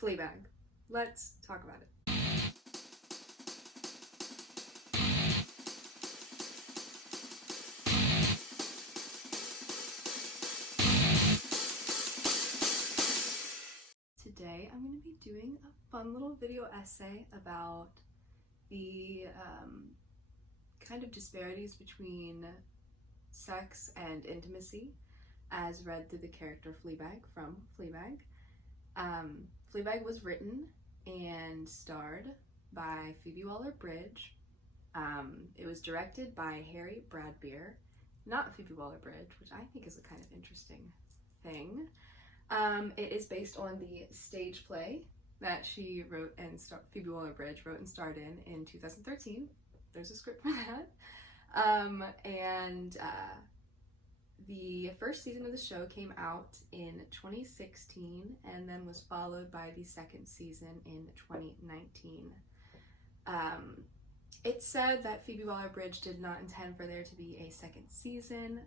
Fleabag. Let's talk about it. Today I'm going to be doing a fun little video essay about the kind of disparities between sex and intimacy as read through the character Fleabag from Fleabag. Fleabag was written and starred by Phoebe Waller-Bridge. It was directed by Harry Bradbeer, not Phoebe Waller-Bridge, which I think is a kind of interesting thing. It is based on the stage play that she wrote and Phoebe Waller-Bridge wrote and starred in 2013. There's a script for that. The first season of the show came out in 2016 and then was followed by the second season in 2019. It's said that Phoebe Waller-Bridge did not intend for there to be a second season,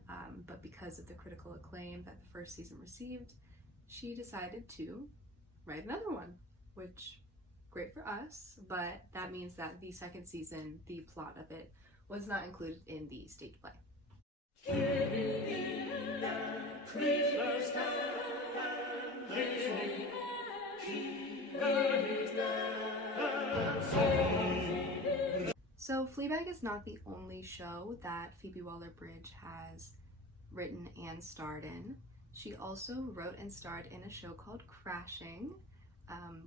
but because of the critical acclaim that the first season received, she decided to write another one, which, great for us, but that means that the second season, the plot of it, was not included in the stage play. So Fleabag is not the only show that Phoebe Waller-Bridge has written and starred in. She also wrote and starred in a show called Crashing,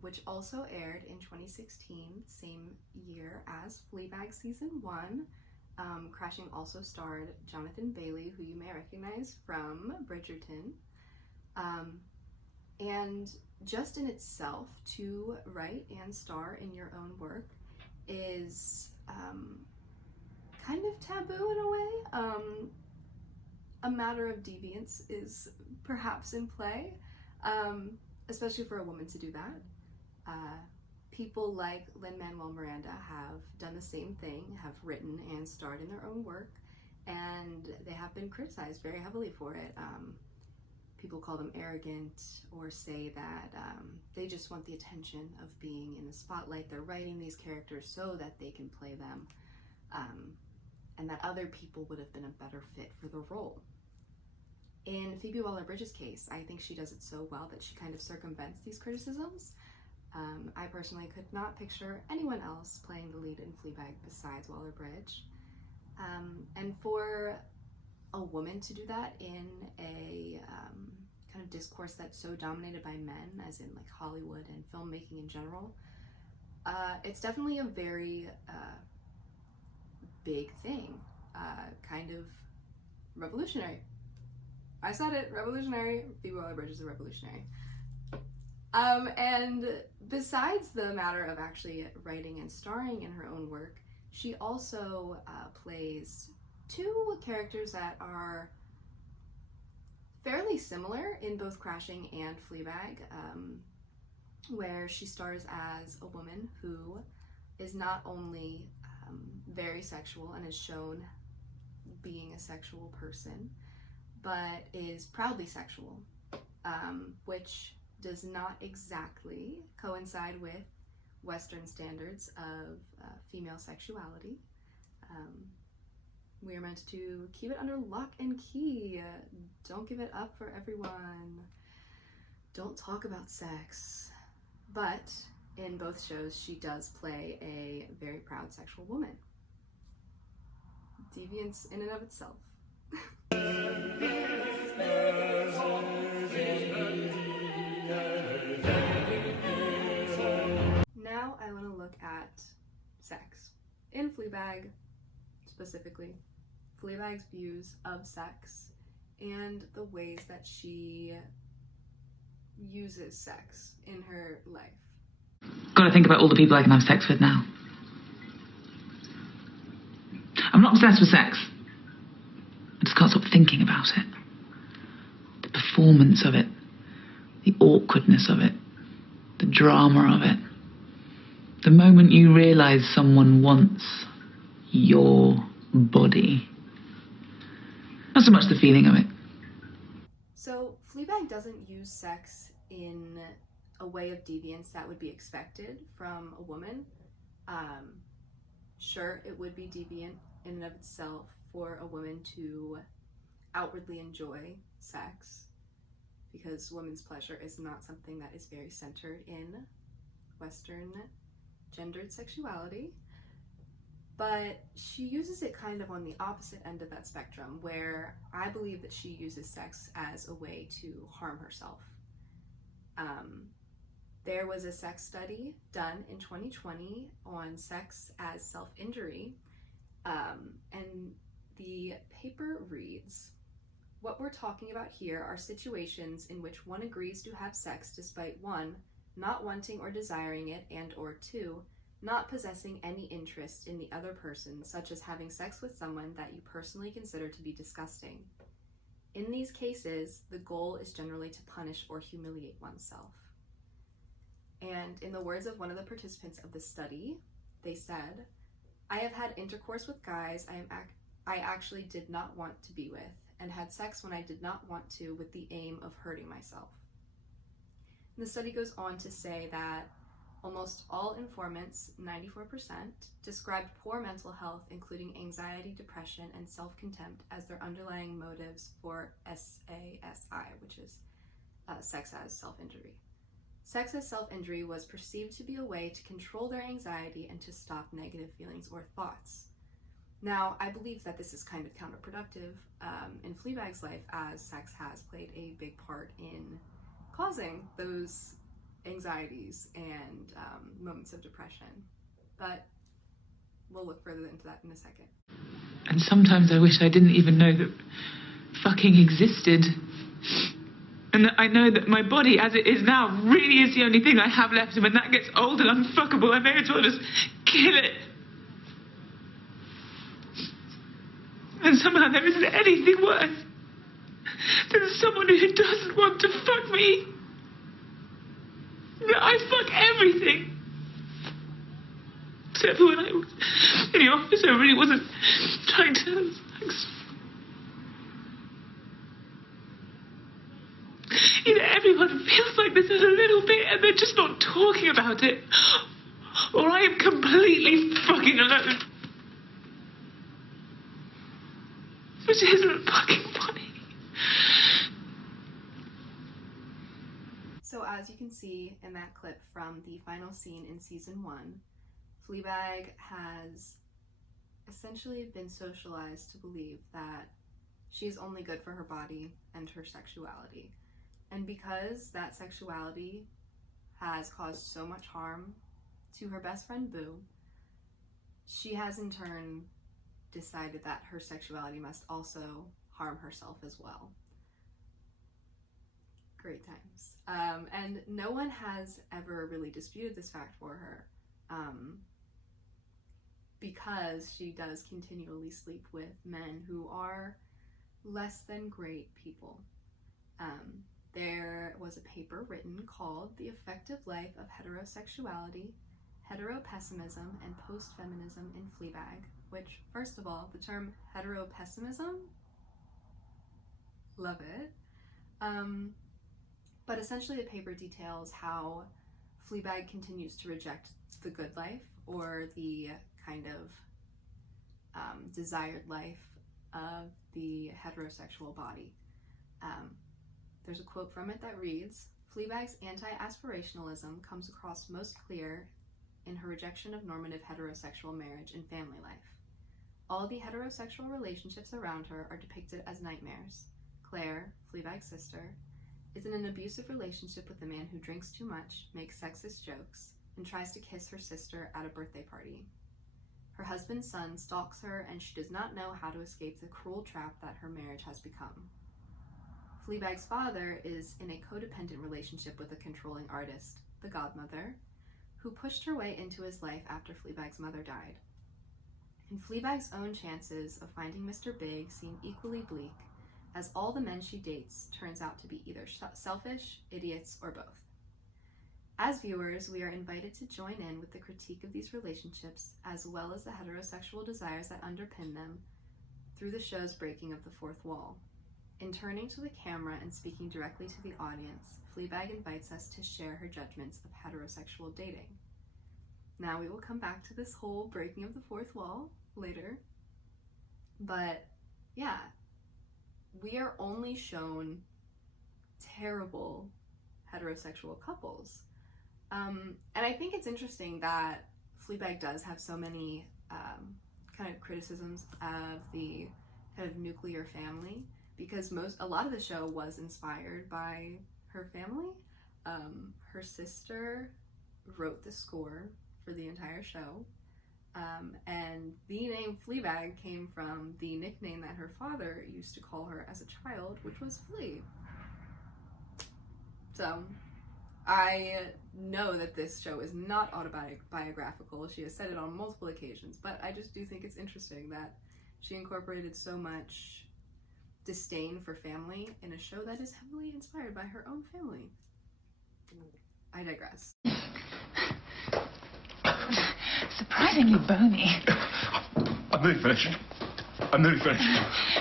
which also aired in 2016, same year as Fleabag Season 1. Crashing also starred Jonathan Bailey, who you may recognize from Bridgerton. And just in itself, to write and star in your own work is kind of taboo in a way. A matter of deviance is perhaps in play, especially for a woman to do that. People like Lin-Manuel Miranda have done the same thing, have written and starred in their own work, and they have been criticized very heavily for it. People call them arrogant or say that they just want the attention of being in the spotlight. They're writing these characters so that they can play them, and that other people would have been a better fit for the role. In Phoebe Waller-Bridge's case, I think she does it so well that she kind of circumvents these criticisms. I personally could not picture anyone else playing the lead in Fleabag besides Waller-Bridge. And for a woman to do that in a kind of discourse that's so dominated by men, as in like Hollywood and filmmaking in general, it's definitely a very big thing, kind of revolutionary. I said it, revolutionary. Phoebe Waller-Bridge is a revolutionary. And besides the matter of actually writing and starring in her own work, she also plays two characters that are fairly similar in both Crashing and Fleabag, where she stars as a woman who is not only very sexual and is shown being a sexual person, but is proudly sexual, which does not exactly coincide with Western standards of female sexuality. We are meant to keep it under lock and key. Don't give it up for everyone. Don't talk about sex. But in both shows, she does play a very proud sexual woman. Deviance in and of itself. Now I want to look at sex. In Fleabag, specifically, Fleabag's views of sex and the ways that she uses sex in her life. Gotta think about all the people I can have sex with now. I'm not obsessed with sex. I just can't stop thinking about it. The performance of it, the awkwardness of it, the drama of it. The moment you realise someone wants your body. Not so much the feeling of it. So Fleabag doesn't use sex in a way of deviance that would be expected from a woman. Sure, it would be deviant in and of itself for a woman to outwardly enjoy sex, because women's pleasure is not something that is very centered in Western gendered sexuality. But she uses it kind of on the opposite end of that spectrum, where I believe that she uses sex as a way to harm herself. There was a sex study done in 2020 on sex as self-injury, and the paper reads, "What we're talking about here are situations in which one agrees to have sex despite 1, not wanting or desiring it, and or 2, not possessing any interest in the other person, such as having sex with someone that you personally consider to be disgusting. In these cases, the goal is generally to punish or humiliate oneself." And in the words of one of the participants of the study, they said, "I have had intercourse with guys I actually did not want to be with, and had sex when I did not want to with the aim of hurting myself." And the study goes on to say that almost all informants, 94%, described poor mental health, including anxiety, depression, and self-contempt, as their underlying motives for SASI, which is sex as self-injury. Sex as self-injury was perceived to be a way to control their anxiety and to stop negative feelings or thoughts. Now, I believe that this is kind of counterproductive in Fleabag's life, as sex has played a big part in causing those anxieties and moments of depression. But we'll look further into that in a second. And sometimes I wish I didn't even know that fucking existed. And that I know that my body, as it is now, really is the only thing I have left. And when that gets old and unfuckable, I may as well just kill it. And somehow there isn't anything worse than someone who doesn't want to fuck me. That I fuck everything. Except for when I was in the office, I really wasn't trying to... You know, everyone feels like this is a little bit and they're just not talking about it. Or I am completely fucking alone. Which isn't fucking funny. So as you can see in that clip from the final scene in season 1, Fleabag has essentially been socialized to believe that she's only good for her body and her sexuality. And because that sexuality has caused so much harm to her best friend Boo, she has in turn decided that her sexuality must also harm herself as well. Great times. And no one has ever really disputed this fact for her, because she does continually sleep with men who are less than great people. There was a paper written called The Effective Life of Heterosexuality, Heteropessimism, and Post-Feminism in Fleabag, which, first of all, the term heteropessimism, love it. But essentially the paper details how Fleabag continues to reject the good life, or the kind of desired life of the heterosexual body. There's a quote from it that reads, "Fleabag's anti-aspirationalism comes across most clear in her rejection of normative heterosexual marriage and family life. All the heterosexual relationships around her are depicted as nightmares. Claire, Fleabag's sister, is in an abusive relationship with a man who drinks too much, makes sexist jokes, and tries to kiss her sister at a birthday party. Her husband's son stalks her, and she does not know how to escape the cruel trap that her marriage has become. Fleabag's father is in a codependent relationship with a controlling artist, the godmother, who pushed her way into his life after Fleabag's mother died. And Fleabag's own chances of finding Mr. Big seem equally bleak, as all the men she dates turns out to be either selfish, idiots, or both. As viewers, we are invited to join in with the critique of these relationships, as well as the heterosexual desires that underpin them, through the show's breaking of the fourth wall. In turning to the camera and speaking directly to the audience, Fleabag invites us to share her judgments of heterosexual dating. Now, we will come back to this whole breaking of the fourth wall later, but yeah, we are only shown terrible heterosexual couples. And I think it's interesting that Fleabag does have so many kind of criticisms of the kind of nuclear family, because a lot of the show was inspired by her family. Her sister wrote the score for the entire show, and the name Fleabag came from the nickname that her father used to call her as a child, which was Flea. So I know that this show is not autobiographical. She has said it on multiple occasions, but I just do think it's interesting that she incorporated so much disdain for family in a show that is heavily inspired by her own family. I digress. Surprisingly bony. I'm nearly finished.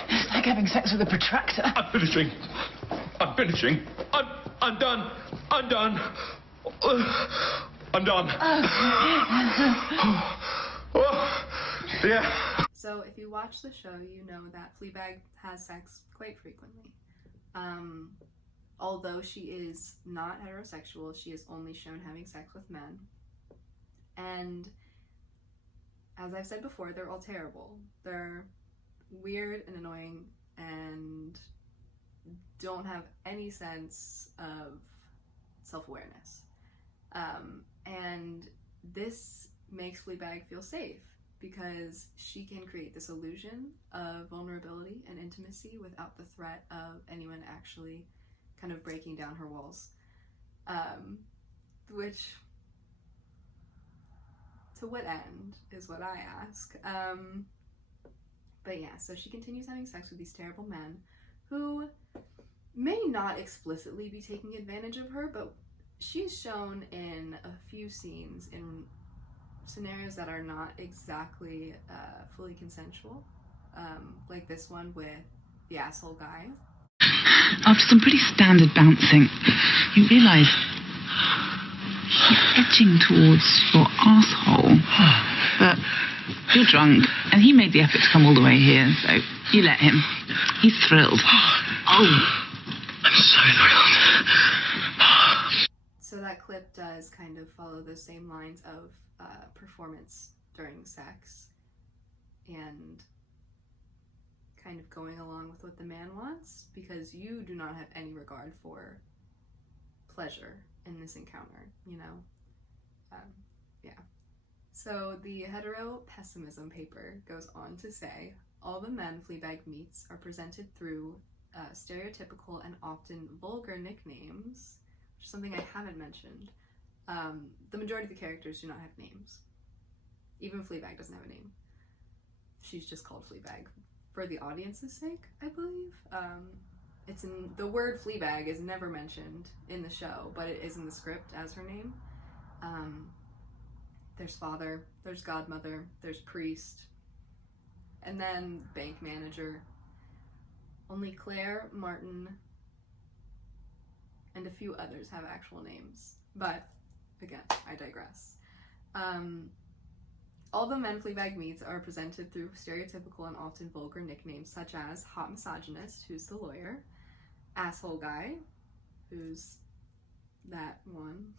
It's like having sex with a protractor. I'm finishing. I'm done. I'm done. Oh, yeah. So if you watch the show, you know that Fleabag has sex quite frequently. Although she is not heterosexual, she is only shown having sex with men. And as I've said before, they're all terrible. They're weird and annoying and don't have any sense of self-awareness. And this makes Fleabag feel safe because she can create this illusion of vulnerability and intimacy without the threat of anyone actually kind of breaking down her walls. Which, to what end is what I ask. But yeah, so she continues having sex with these terrible men who may not explicitly be taking advantage of her, but she's shown in a few scenes in scenarios that are not exactly fully consensual, like this one with the asshole guy. After some pretty standard bouncing, you realise he's edging towards your asshole, but you're drunk, and he made the effort to come all the way here, so you let him. He's thrilled. Oh! I'm so thrilled. So that clip does kind of follow those same lines of performance during sex and kind of going along with what the man wants, because you do not have any regard for pleasure in this encounter, you know? Yeah. So the hetero pessimism paper goes on to say, all the men Fleabag meets are presented through stereotypical and often vulgar nicknames, which is something I haven't mentioned. The majority of the characters do not have names. Even Fleabag doesn't have a name. She's just called Fleabag for the audience's sake, I believe. The word Fleabag is never mentioned in the show, but it is in the script as her name. There's father, there's godmother, there's priest, and then bank manager. Only Claire, Martin, and a few others have actual names. But, again, I digress. All the men Fleabag meets are presented through stereotypical and often vulgar nicknames such as hot misogynist, who's the lawyer, asshole guy, who's that one,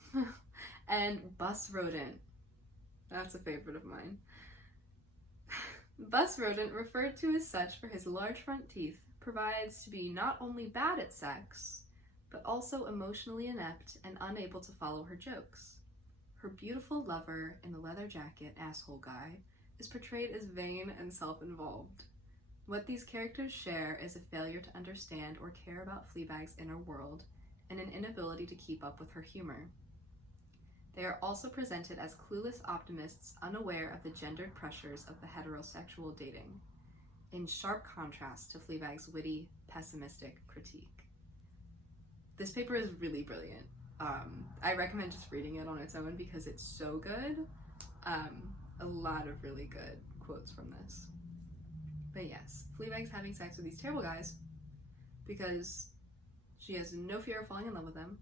and bus rodent. That's a favorite of mine. Bus rodent, referred to as such for his large front teeth, provides to be not only bad at sex, but also emotionally inept and unable to follow her jokes. Her beautiful lover in the leather jacket, asshole guy, is portrayed as vain and self-involved. What these characters share is a failure to understand or care about Fleabag's inner world and an inability to keep up with her humor. They are also presented as clueless optimists unaware of the gendered pressures of the heterosexual dating, in sharp contrast to Fleabag's witty, pessimistic critique. This paper is really brilliant. I recommend just reading it on its own because it's so good. A lot of really good quotes from this. But yes, Fleabag's having sex with these terrible guys because she has no fear of falling in love with them.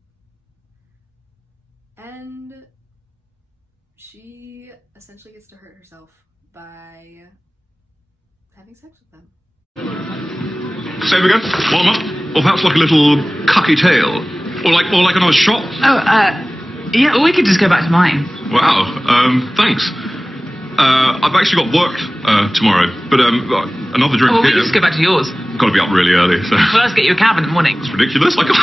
And she essentially gets to hurt herself by having sex with them. Say it again. Warm up. Or perhaps like a little cucky tail. Or like another shot. Yeah, or we could just go back to mine. Wow. Thanks. I've actually got work tomorrow, but another drink Oh, well, we here. can just go back to yours. Got to be up really early, so. Well, let's get you a cab in the morning. It's ridiculous. I can't.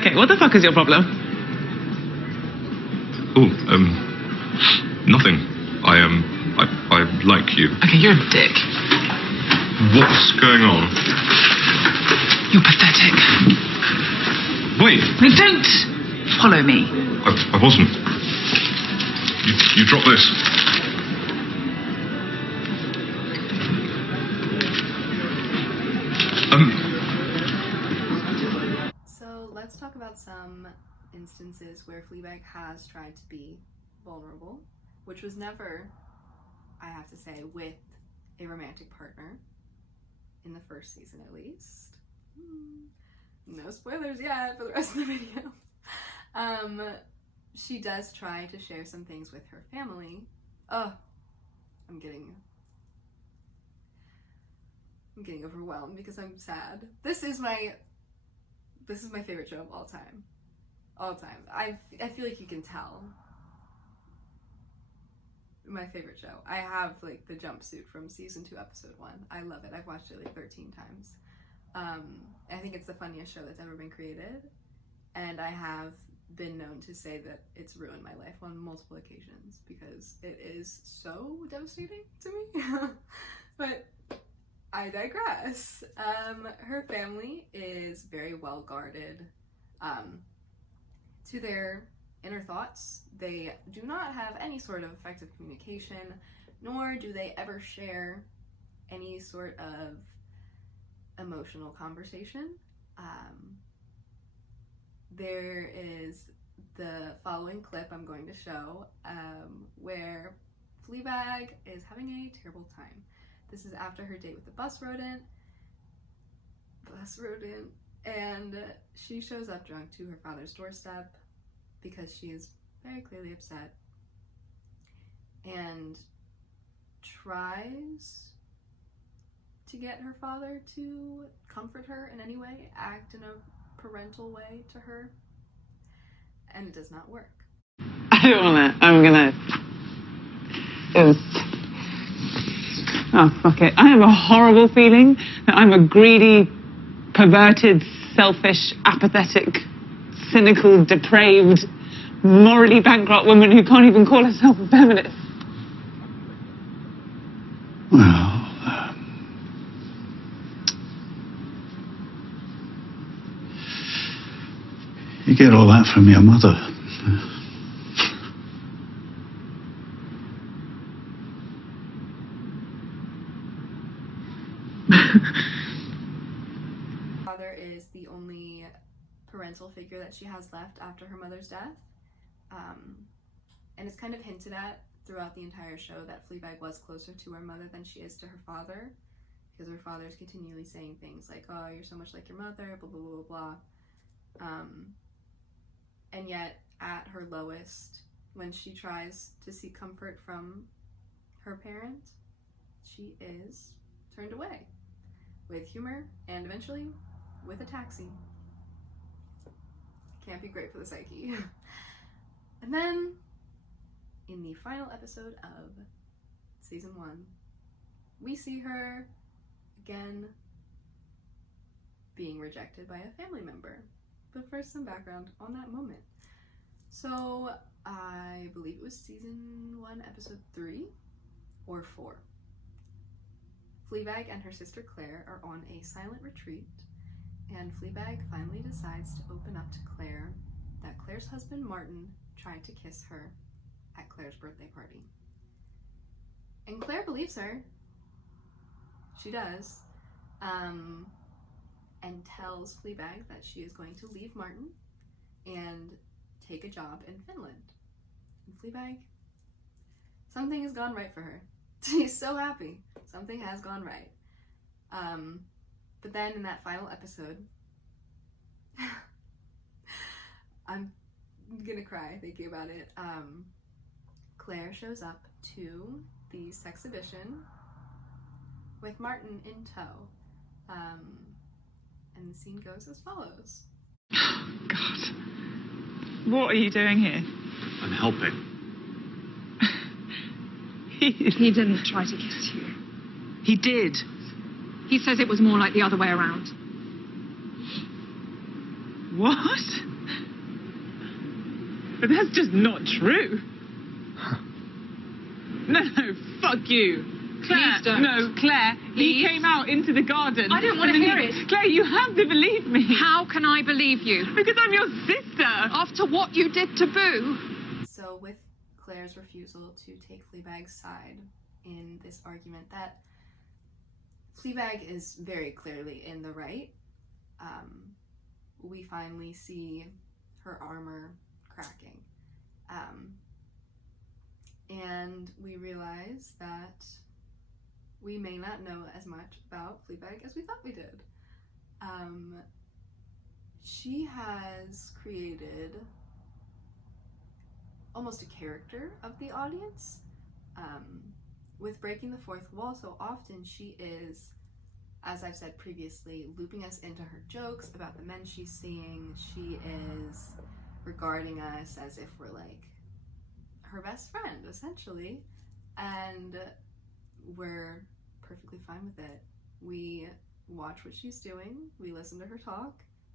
Okay, what the fuck is your problem? Oh, nothing. I like you. Okay, you're a dick. What's going on? You're pathetic. Wait, No, don't follow me. I wasn't. You drop this. So let's talk about some instances where Fleabag has tried to be vulnerable, which was never, I have to say, with a romantic partner, in the first season at least. No spoilers yet for the rest of the video. She does try to share some things with her family. Oh, I'm getting overwhelmed because I'm sad. This is my favorite show of all time. All time. I feel like you can tell. My favorite show. I have like the jumpsuit from season 2, episode 1. I love it. I've watched it like 13 times. I think it's the funniest show that's ever been created. And I have been known to say that it's ruined my life on multiple occasions because it is so devastating to me. But I digress. Her family is very well guarded to their inner thoughts. They do not have any sort of effective communication, nor do they ever share any sort of emotional conversation. There is the following clip I'm going to show where Fleabag is having a terrible time. This is after her date with the bus rodent, and she shows up drunk to her father's doorstep because she is very clearly upset and tries to get her father to comfort her in any way, act in a parental way to her, and it does not work. I don't wanna, I'm gonna, it was, oh fuck it. I have a horrible feeling that I'm a greedy, perverted, selfish, apathetic, cynical, depraved, morally bankrupt woman who can't even call herself a feminist. Well, you get all that from your mother. Father is the only parental figure that she has left after her mother's death. And it's kind of hinted at throughout the entire show that Fleabag was closer to her mother than she is to her father, because her father is continually saying things like, oh, you're so much like your mother, blah, blah, blah, blah. And yet, at her lowest, when she tries to seek comfort from her parent, she is turned away with humor and eventually with a taxi. Can't be great for the psyche. And then, in the final episode of season 1, we see her again being rejected by a family member. But first, some background on that moment. So, I believe it was season 1, episode 3 or 4. Fleabag and her sister Claire are on a silent retreat, and Fleabag finally decides to open up to Claire that Claire's husband Martin tried to kiss her at Claire's birthday party. And Claire believes her. She does. And tells Fleabag that she is going to leave Martin and take a job in Finland. And Fleabag, something has gone right for her. She's so happy. Something has gone right. But then in that final episode, I'm gonna cry thinking about it. Claire shows up to the sexhibition with Martin in tow. And the scene goes as follows. God. What are you doing here? I'm helping. He didn't try to kiss you. He did. He says it was more like the other way around. What? But that's just not true. No, fuck you. Claire, Please don't. no, Claire, he Please. came out into the garden. I don't want to and hear he- it. Claire, you have to believe me. How can I believe you? Because I'm your sister. After what you did to Boo? So with Claire's refusal to take Fleabag's side in this argument, that Fleabag is very clearly in the right. We finally see her armor cracking. And we realize that we may not know as much about Fleabag as we thought we did. She has created almost a character of the audience. With breaking the fourth wall so often, she is, as I've said previously, looping us into her jokes about the men she's seeing. She is regarding us as if we're like her best friend, essentially, and we're perfectly fine with it. We watch what she's doing, we listen to her talk,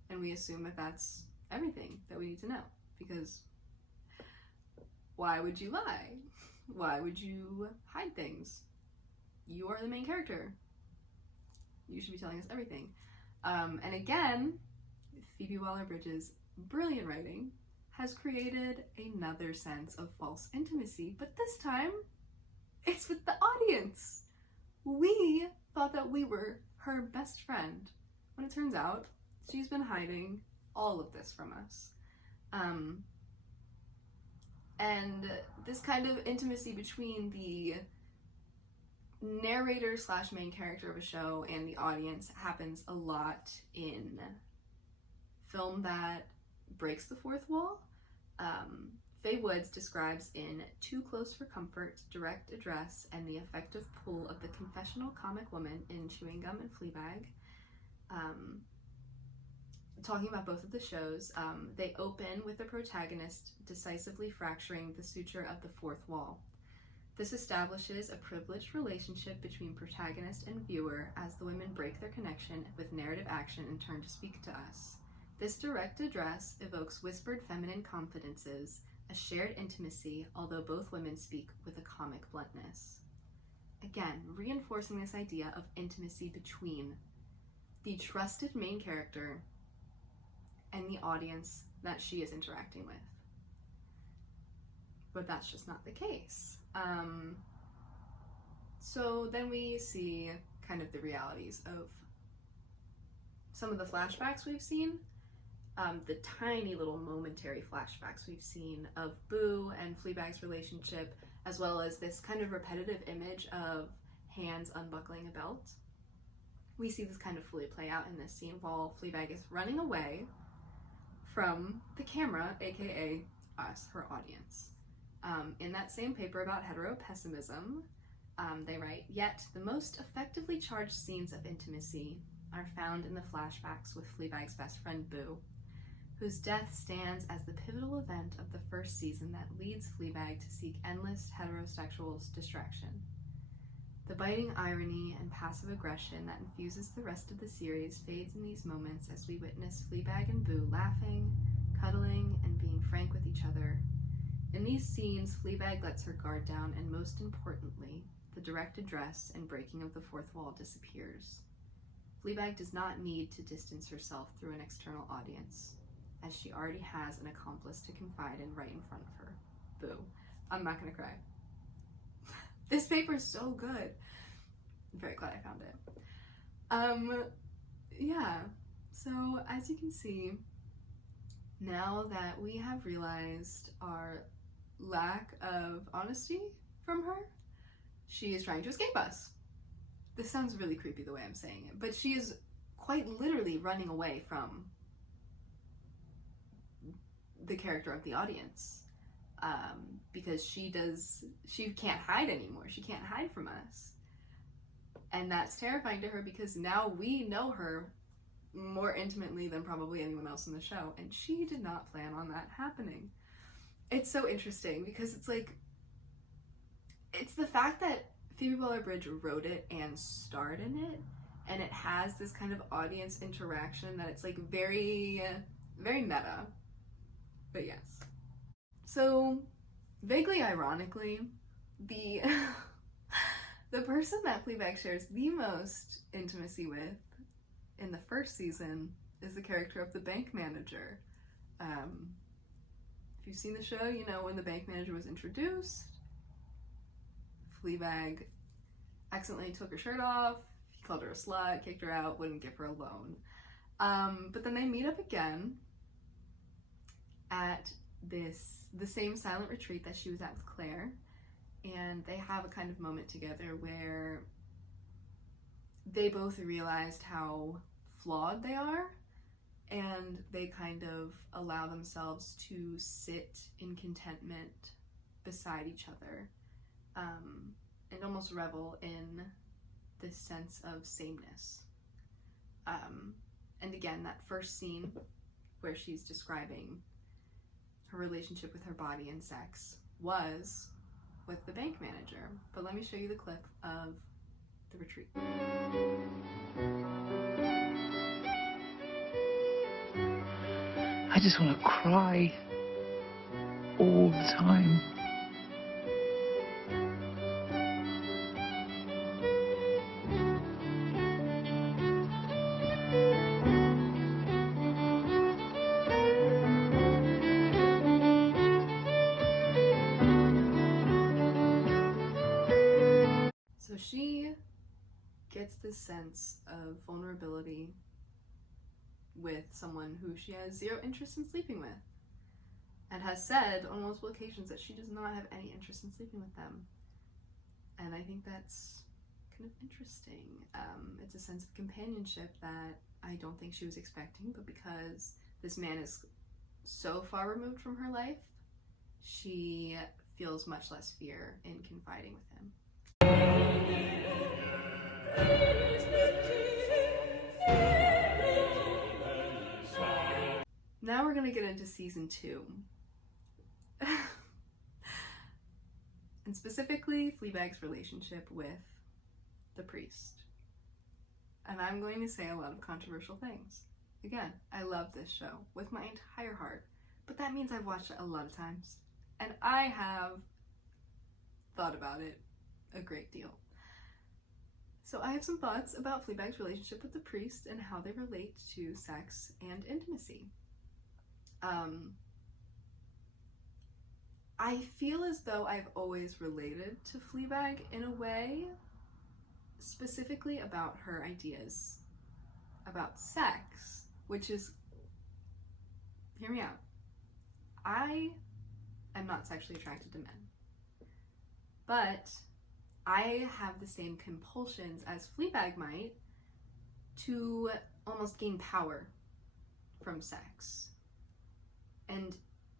and we assume that that's everything that we need to know, because why would you lie? Why would you hide things? You are the main character. You should be telling us everything. And again, Phoebe Waller-Bridge's brilliant writing has created another sense of false intimacy, but this time it's with the audience. We thought that we were her best friend, when it turns out she's been hiding all of this from us. And this kind of intimacy between the narrator slash main character of a show and the audience happens a lot in film that breaks the fourth wall. Faye Woods describes in Too Close for Comfort, Direct Address, and the Effective Pull of the Confessional Comic Woman in Chewing Gum and Fleabag. Talking about both of the shows, they open with the protagonist decisively fracturing the suture of the fourth wall. This establishes a privileged relationship between protagonist and viewer as the women break their connection with narrative action and turn to speak to us. This direct address evokes whispered feminine confidences, a shared intimacy, although both women speak with a comic bluntness. Again, reinforcing this idea of intimacy between the trusted main character and the audience that she is interacting with. But that's just not the case. So then we see kind of the realities of some of the flashbacks we've seen, the tiny little momentary flashbacks we've seen of Boo and Fleabag's relationship, as well as this kind of repetitive image of hands unbuckling a belt. We see this kind of fully play out in this scene while Fleabag is running away from the camera, aka us, her audience. In that same paper about heteropessimism, they write, yet the most effectively charged scenes of intimacy are found in the flashbacks with Fleabag's best friend Boo, whose death stands as the pivotal event of the first season that leads Fleabag to seek endless heterosexual distraction. The biting irony and passive aggression that infuses the rest of the series fades in these moments as we witness Fleabag and Boo laughing, cuddling, and being frank with each other. In these scenes, Fleabag lets her guard down, and most importantly, the direct address and breaking of the fourth wall disappears. Fleabag does not need to distance herself through an external audience, as she already has an accomplice to confide in right in front of her. Boo. I'm not gonna cry. This paper is so good. I'm very glad I found it. Yeah, so as you can see, now that we have realized our lack of honesty from her, she is trying to escape us. This sounds really creepy the way I'm saying it, but she is quite literally running away from the character of the audience, because she can't hide anymore. She can't hide from us. And that's terrifying to her because now we know her more intimately than probably anyone else in the show. And she did not plan on that happening. It's so interesting because it's like, it's the fact that Phoebe Waller-Bridge wrote it and starred in it, and it has this kind of audience interaction that it's like very, very meta. But yes. So, vaguely ironically, the the person that Fleabag shares the most intimacy with in the first season is the character of the bank manager. If you've seen the show, you know when the bank manager was introduced, Fleabag accidentally took her shirt off, he called her a slut, kicked her out, wouldn't give her a loan. But then they meet up again at the same silent retreat that she was at with Claire, and they have a kind of moment together where they both realized how flawed they are, and they kind of allow themselves to sit in contentment beside each other, and almost revel in this sense of sameness. And again, that first scene where she's describing her relationship with her body and sex was with the bank manager. But let me show you the clip of the retreat. I just want to cry all the time. So she gets this sense of vulnerability with someone who she has zero interest in sleeping with, and has said on multiple occasions that she does not have any interest in sleeping with them. And I think that's kind of interesting. It's a sense of companionship that I don't think she was expecting, but because this man is so far removed from her life, she feels much less fear in confiding with him. Now we're gonna get into season 2. And specifically Fleabag's relationship with the priest. And I'm going to say a lot of controversial things. Again, I love this show with my entire heart, but that means I've watched it a lot of times, and I have thought about it a great deal. So I have some thoughts about Fleabag's relationship with the priest and how they relate to sex and intimacy. I feel as though I've always related to Fleabag in a way, specifically about her ideas about sex, which is, hear me out, I am not sexually attracted to men, but I have the same compulsions as Fleabag might to almost gain power from sex. And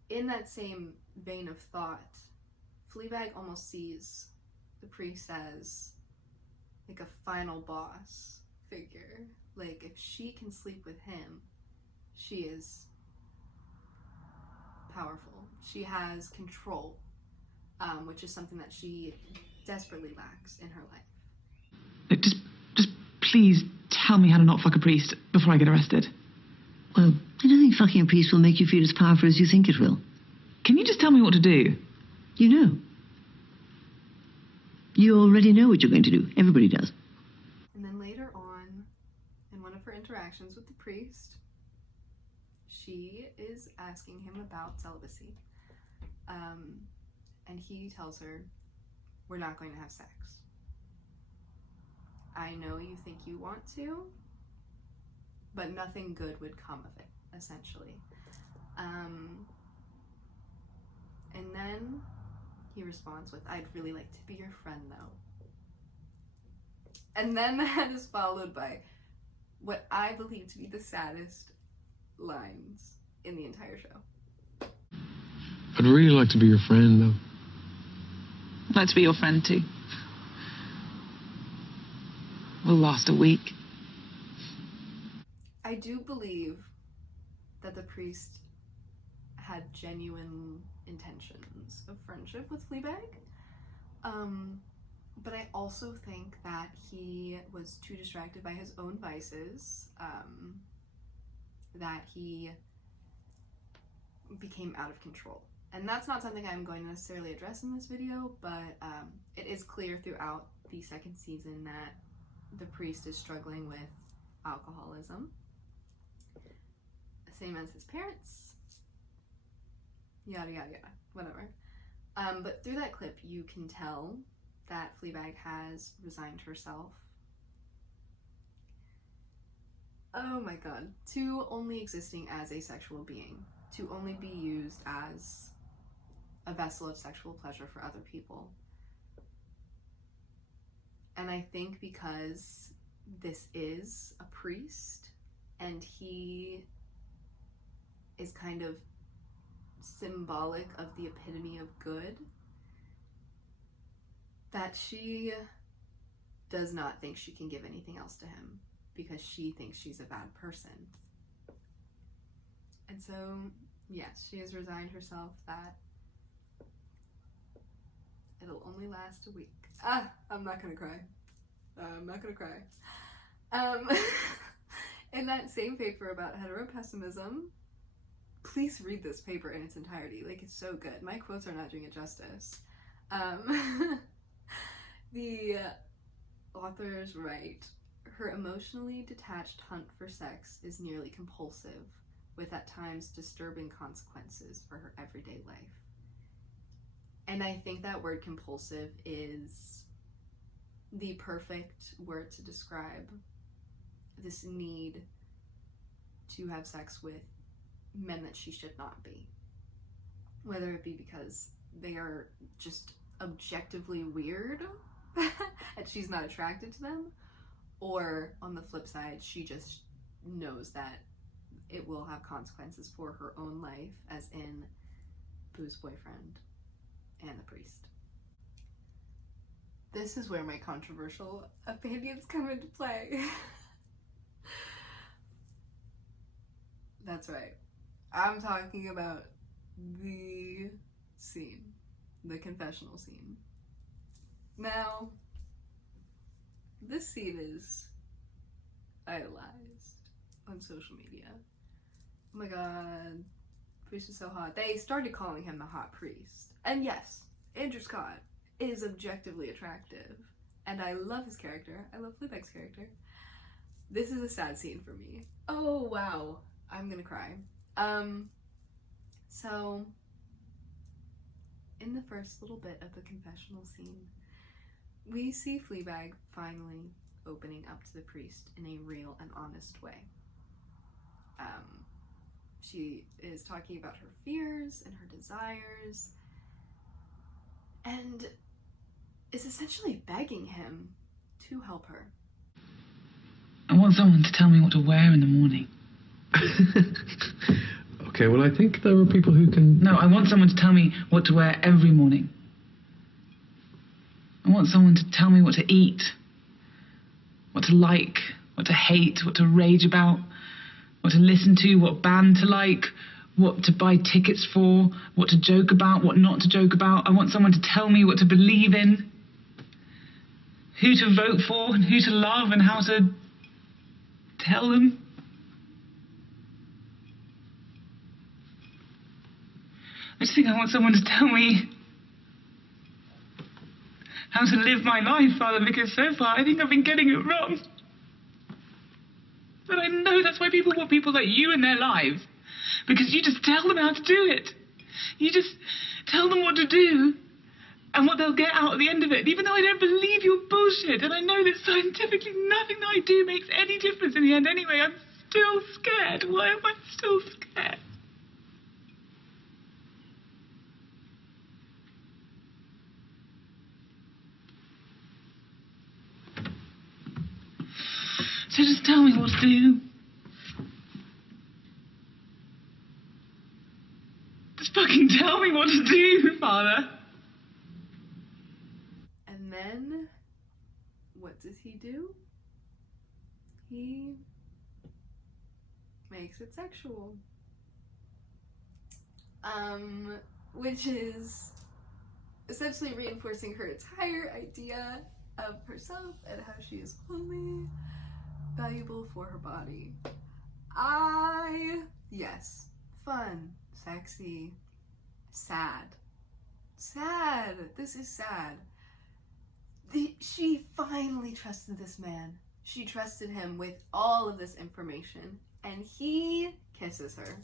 in that same vein of thought, Fleabag almost sees the priest as like a final boss figure. Like, if she can sleep with him, she is powerful. She has control, which is something that she desperately lacks in her life. Just please tell me how to not fuck a priest before I get arrested. Well, I don't think fucking a priest will make you feel as powerful as you think it will. Can you just tell me what to do? You know. You already know what you're going to do. Everybody does. And then later on, in one of her interactions with the priest, she is asking him about celibacy. And he tells her, "We're not going to have sex. I know you think you want to, but nothing good would come of it," essentially. And then he responds with, "I'd really like to be your friend, though." And then that is followed by what I believe to be the saddest lines in the entire show. I'd really like to be your friend, though. I'd like to be your friend, too. We'll last a week. I do believe that the priest had genuine intentions of friendship with Fleabag. But I also think that he was too distracted by his own vices, that he became out of control. And that's not something I'm going to necessarily address in this video, but it is clear throughout the second season that the priest is struggling with alcoholism, same as his parents, yada yada yada, whatever. But through that clip, you can tell that Fleabag has resigned herself, oh my god, to only existing as a sexual being, to only be used as a vessel of sexual pleasure for other people. And I think because this is a priest and he is kind of symbolic of the epitome of good, that she does not think she can give anything else to him because she thinks she's a bad person. And so, yes, she has resigned herself that it'll only last a week. I'm not gonna cry. I'm not gonna cry. In that same paper about heteropessimism, please read this paper in its entirety. Like, it's so good. My quotes are not doing it justice. The authors write, her emotionally detached hunt for sex is nearly compulsive, with at times disturbing consequences for her everyday life. And I think that word compulsive is the perfect word to describe this need to have sex with men that she should not be. Whether it be because they are just objectively weird and she's not attracted to them, or on the flip side, she just knows that it will have consequences for her own life, as in Boo's boyfriend and the priest. This is where my controversial opinions come into play. That's right. I'm talking about the scene, the confessional scene. Now, this scene is idolized on social media. Oh my god, priest is so hot. They started calling him the hot priest. And yes, Andrew Scott is objectively attractive, and I love his character. I love Fleabag's character. This is a sad scene for me. Oh wow, I'm gonna cry. So in the first little bit of the confessional scene, we see Fleabag finally opening up to the priest in a real and honest way. She is talking about her fears and her desires, and is essentially begging him to help her. I want someone to tell me what to wear in the morning. Okay, well, I think there are people who can... No, I want someone to tell me what to wear every morning. I want someone to tell me what to eat, what to like, what to hate, what to rage about, what to listen to, what band to like, what to buy tickets for, what to joke about, what not to joke about. I want someone to tell me what to believe in, who to vote for, and who to love, and how to tell them. I just think I want someone to tell me how to live my life, Father, because so far I think I've been getting it wrong. But I know that's why people want people like you in their lives. Because you just tell them how to do it. You just tell them what to do and what they'll get out at the end of it. Even though I don't believe your bullshit, and I know that scientifically nothing that I do makes any difference in the end anyway, I'm still scared. Why am I still scared? So just tell me what to do. Just fucking tell me what to father. And then, what does he do? He makes it sexual. Which is essentially reinforcing her entire idea of herself and how she is only valuable for her body. Yes, fun, sexy, sad. Sad. This is sad. She finally trusted this man. She trusted him with all of this information, and he kisses her.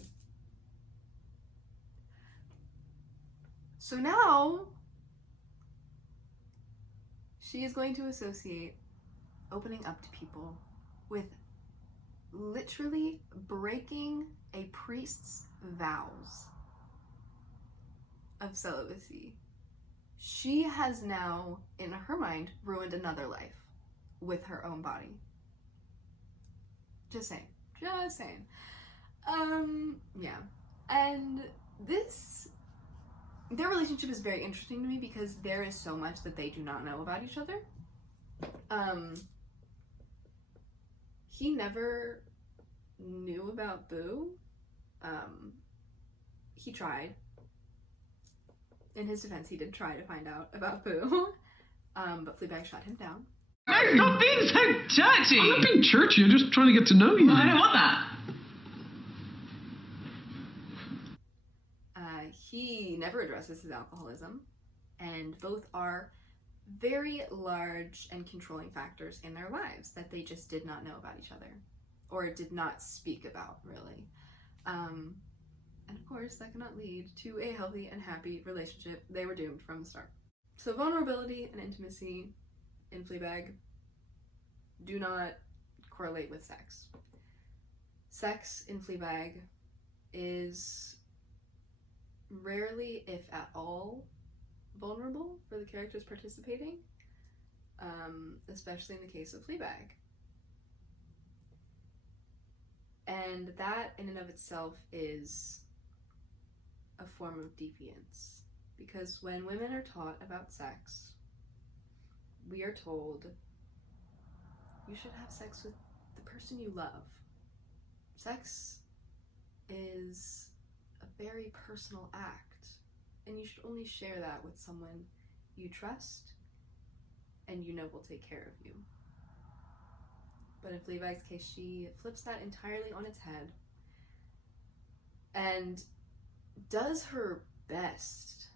So now, she is going to associate opening up to people with literally breaking a priest's vows of celibacy. She has now, in her mind, ruined another life with her own body. Just saying. Yeah. And their relationship is very interesting to me because there is so much that they do not know about each other. He never knew about Boo. He tried. In his defense, he did try to find out about Boo, but Fleabag shot him down. Hey, stop being so churchy! I'm not being churchy, I'm just trying to get to know you. I don't want that. He never addresses his alcoholism, and both are very large and controlling factors in their lives that they just did not know about each other, or did not speak about, really. And of course, that cannot lead to a healthy and happy relationship. They were doomed from the start. So vulnerability and intimacy in Fleabag do not correlate with sex. Sex in Fleabag is rarely, if at all, vulnerable for the characters participating, especially in the case of Fleabag. And that in and of itself is a form of deviance, because when women are taught about sex, we are told you should have sex with the person you love. Sex is a very personal act, and you should only share that with someone you trust and you know will take care of you. But in Fleabag's case, she flips that entirely on its head and does her best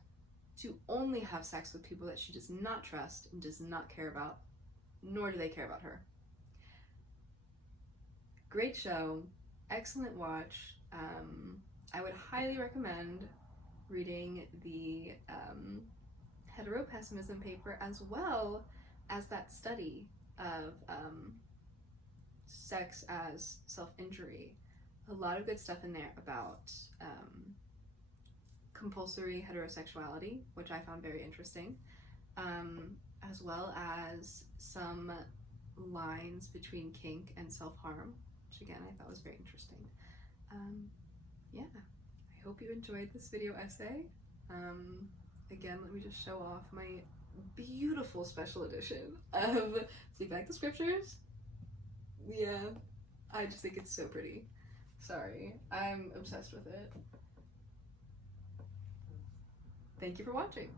to only have sex with people that she does not trust and does not care about, nor do they care about her. Great show, excellent watch. I would highly recommend reading the heteropessimism paper, as well as that study of sex as self-injury. A lot of good stuff in there about compulsory heterosexuality, which I found very interesting, as well as some lines between kink and self-harm, which again I thought was very interesting. Yeah, I hope you enjoyed this video essay. Again, let me just show off my beautiful special edition of Fleabag the Scriptures. Yeah, I just think it's so pretty. Sorry, I'm obsessed with it. Thank you for watching.